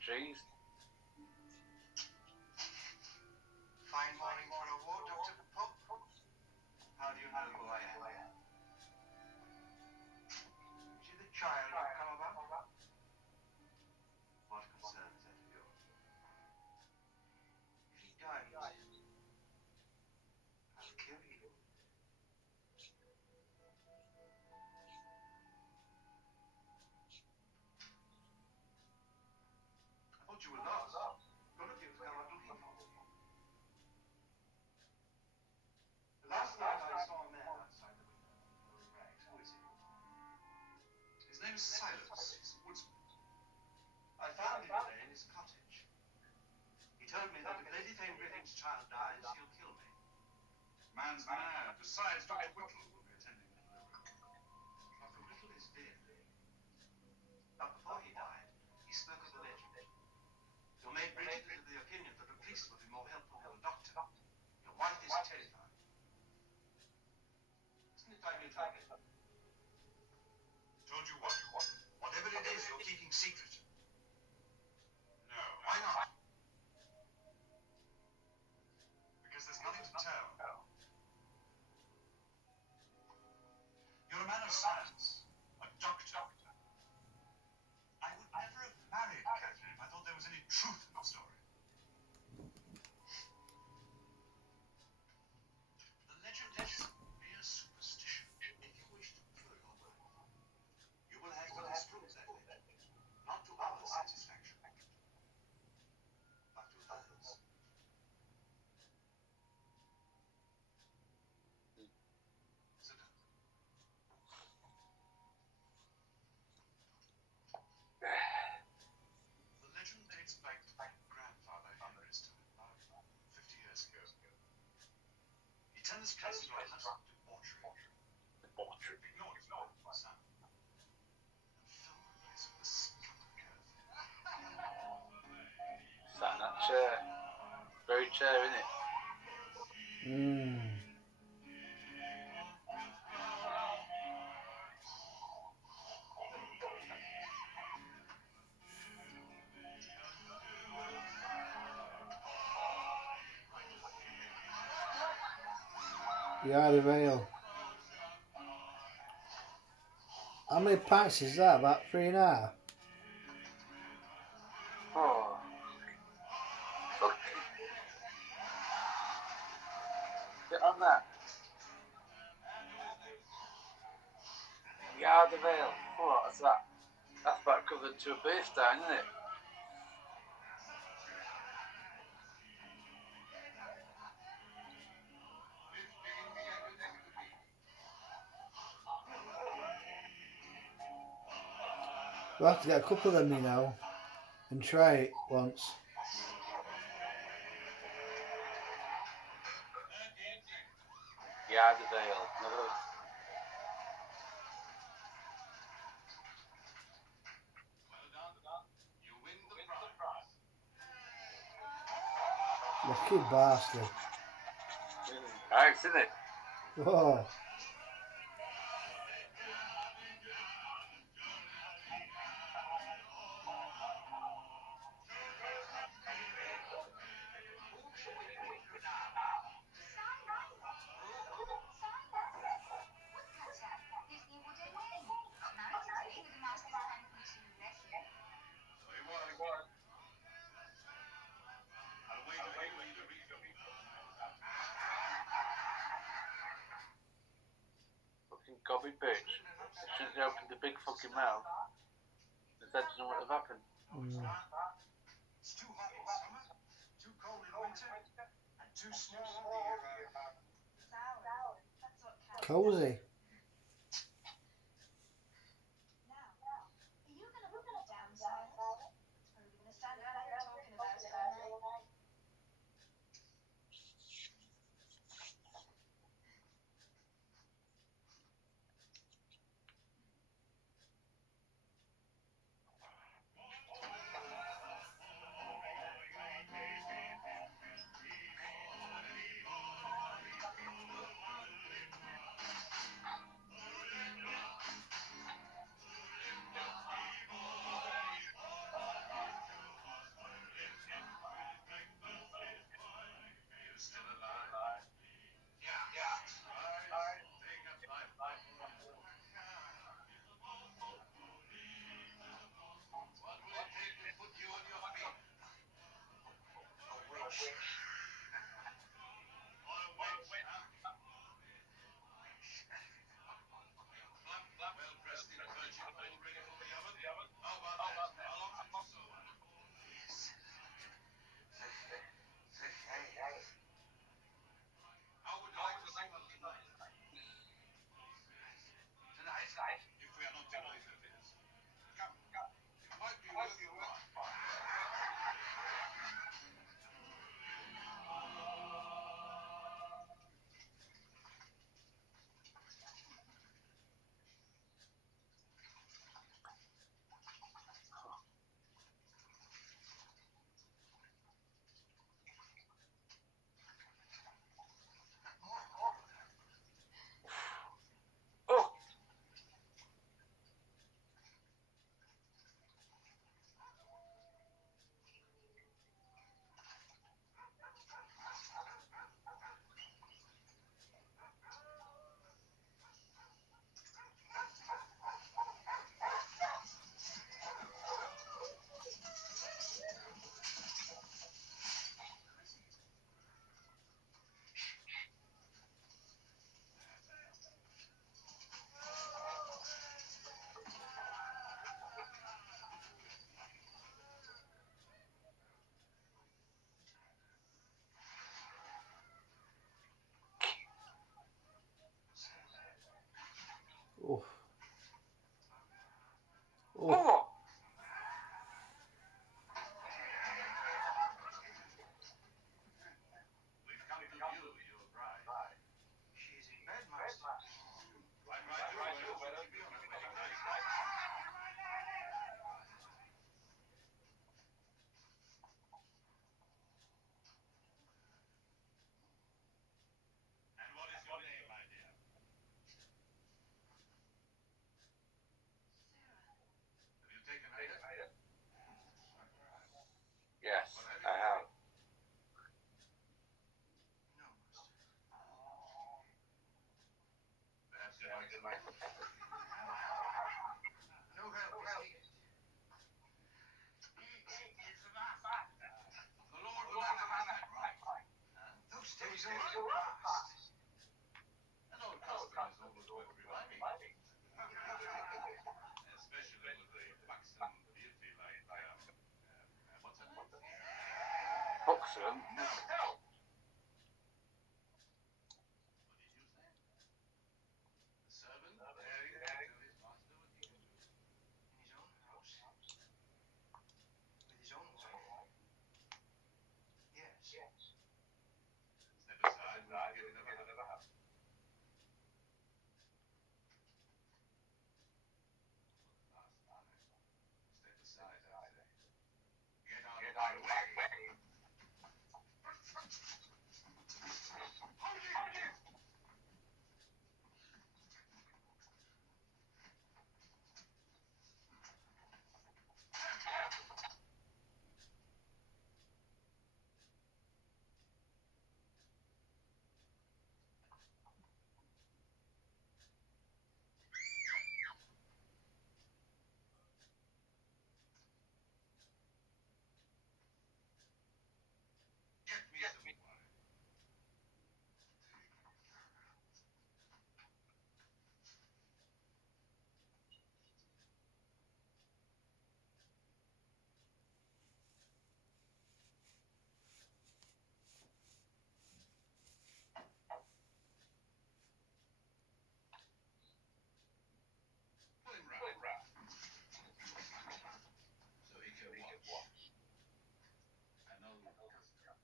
trees. Fine morning for a walk, Dr. Pope. How do you know who I am? Is he the child you've come about? What concern is that of yours? If he dies, I'll kill you. I thought you were lost. None of you have come out looking for me. Last night I saw a man outside the window. He was in rags. Who is he? His name is Silas. He's a woodsman. I found him today in his cottage. He told me that if Lady Thane Griffin's child dies, he'll kill me. Man's mad. Besides, Dr. Whittle will be attending the delivery. Dr. Whittle is dead. But before he died, he spoke of the legend. Your maid Bridget is of the opinion that a priest would be more helpful than a doctor. Your wife is terrified. Isn't it time you told me? Told you what? Whatever it is you're keeping secret. No. Why not? Because there's nothing to tell. You're a man of science, a doctor. I would never have married Catherine if I thought there was any truth in the story. The legend is mere superstition. If you wish to cure your wife, you will have to disprove that legend. Not to our satisfaction, but to hers. Sit down. The legend dates back to my grandfather Henry's time, about 50 years ago. He turned this place into a hut debauchery. Ignored his wife and son, and filled the place with the scum of the earth. Sat in that chair. Very chair, isn't it? Yard of Ale. How many pints is that? About 3.5? Oh. Fuck. Get on that. Yard of Ale. Oh, what's that? That's about covered to a base down, isn't it? We'll have to get a couple of them, you know, and try it once. Yard of Ale. Another. Well done. You win the prize. Lucky bastard. Nice, isn't it? Oh. Fucking gobby bitch. Shouldn't have opened the big fucking mouth. Instead, doesn't know what have happened. It's too hot in summer, too cold in winter, and too small all year round. Cozy. Oh, oh, Oh! We've come to view your bride. She's in bed, Master. Right, where else would she be on her wedding night? And what is your name, my dear? Have you taken Ida? Yes, I have. No, Master. Perhaps you might. No help is needed. He is the master. The Lord will never have that right. Those days are long past. An old custom is always worth reviving. Especially with a buxom beauty like, what's her name? Buxom. No! What did you say? The servant daring to tell his master what he can do. In his own house? With his own wife? Yes. Step aside, we'll get another house. Last time. Step aside, I say. Get out of my way! Get me some wine. Pull him round. So he can watch. An old custom.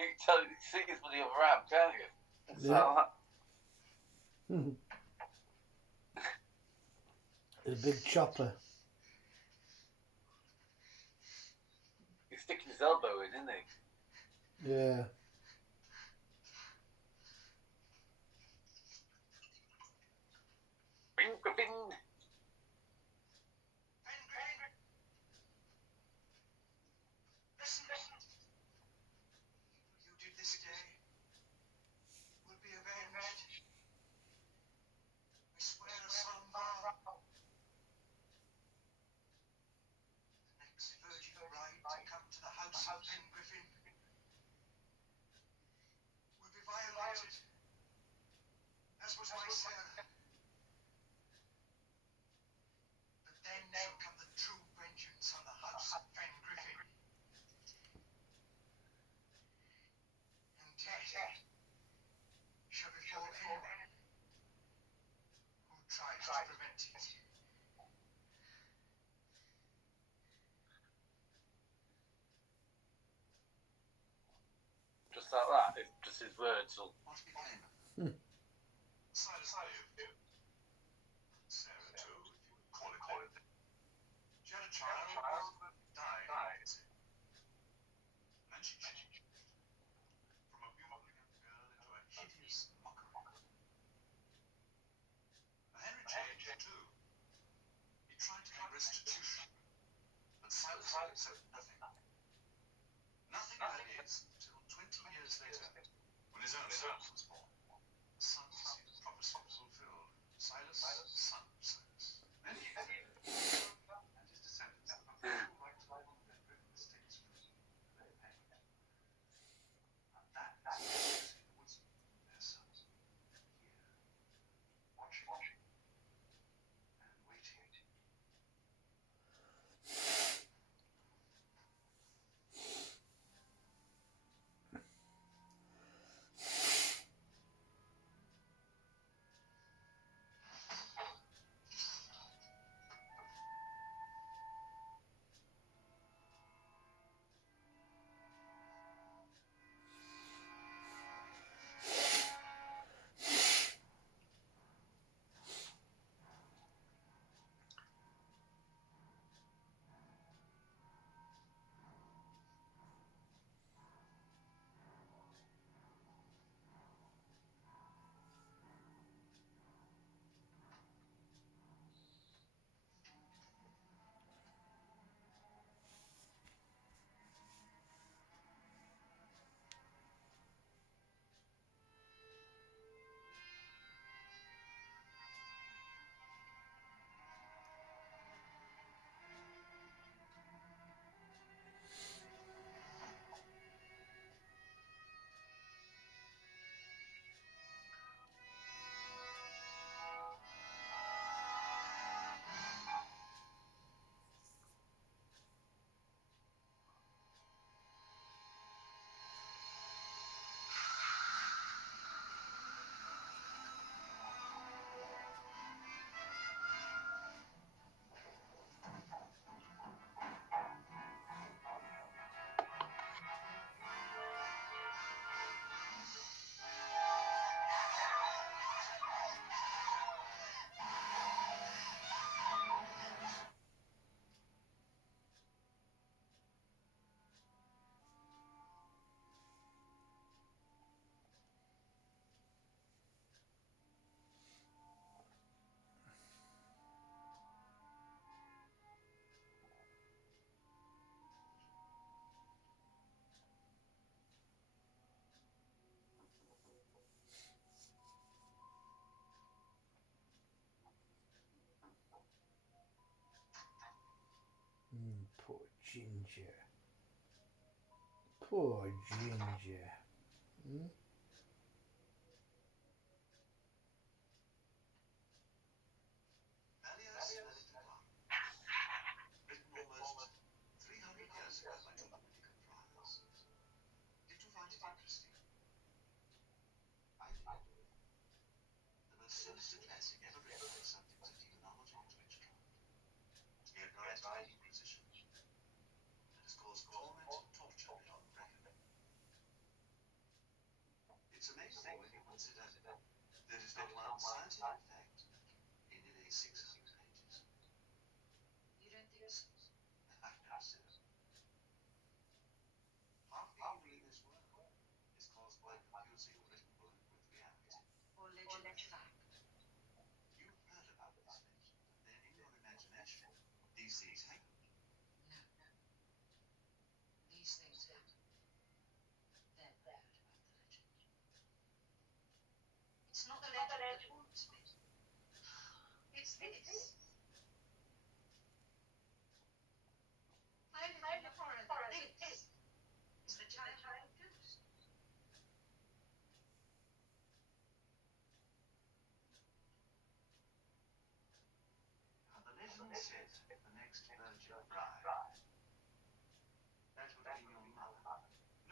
You can tell you see it with the other arm, can't you? It's Yeah. like A big chopper. he's sticking his elbow in, isn't he? Yeah. Bing, bing, bing. Ben Griffin! Listen! What you did this day will be avenged. We swear a solemn vow. The next virgin bride to come to the house of Ben Griffin will be violated, as was my Sarah. But then shall come the true vengeance on the house of Ben Griffin. And death shall befall anyone who tries to prevent it. Just like that. It's just his words. Will... What became of Hmm. Silas lived. Sarah too, if you would call it that. She had a child, but died. And then she changed from a beautiful young girl into a hideous mockery. Henry changed too. He tried to make restitution, but Silas would accept nothing. Nothing, that is, until 20 years later, when his own son was born. The son seemed prophecy fulfilled. Silas, son of Silas. Then he and his descendants have a full right to live on the Ben Griffin estates for their payment. And that is the woodsman, their sons, here, watching and waiting. Poor Ginger. Poor Ginger. Malleus Maleficarum, written almost 300 years ago by two Dominican friars. Did you find it interesting? I did. The most sinister classic ever written on subjects of demonology and witchcraft. It's been organized by the Inquisition. It has caused torment and torture beyond reckoning. It's amazing when you consider there is not one scientific fact in nearly 600 pages. You don't think so? I know, sir. Half the evil in this world is caused by confusing written word with reality. Or legend fact? You've heard about this legend, and then in your imagination, these things happen. No. These things happen. Then I heard about the legend. It's not the legend that haunts me. It's this. I live in the horror that this is the childhood ghost. Now, the legend says the next virgin bride. That would have been your mother.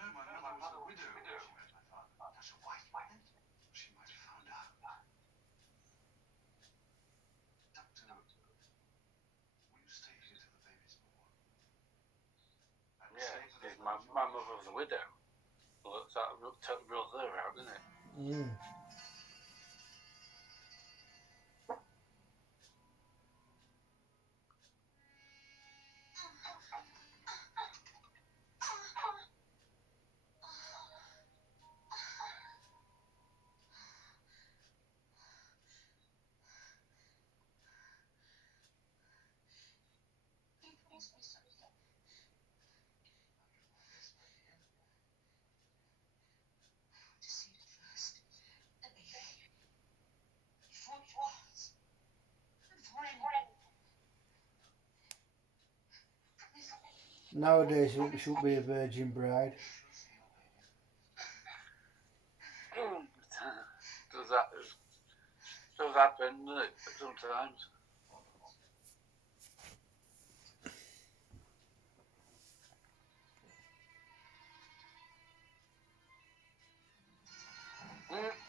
No, my mother was a widow when she met my father. That's your wife, wasn't it? She might have found out. Doctor, will you stay here till the baby's born? I will Yeah, stay for the my mother was a widow. Well, that rules her out, doesn't it? Mm. You promised me something. Yes, my dear. To see it first. The baby. Before it was. Before anyone. Nowadays, it should be a virgin bride. You shall see your baby. Does happen, doesn't it? Sometimes. Mm.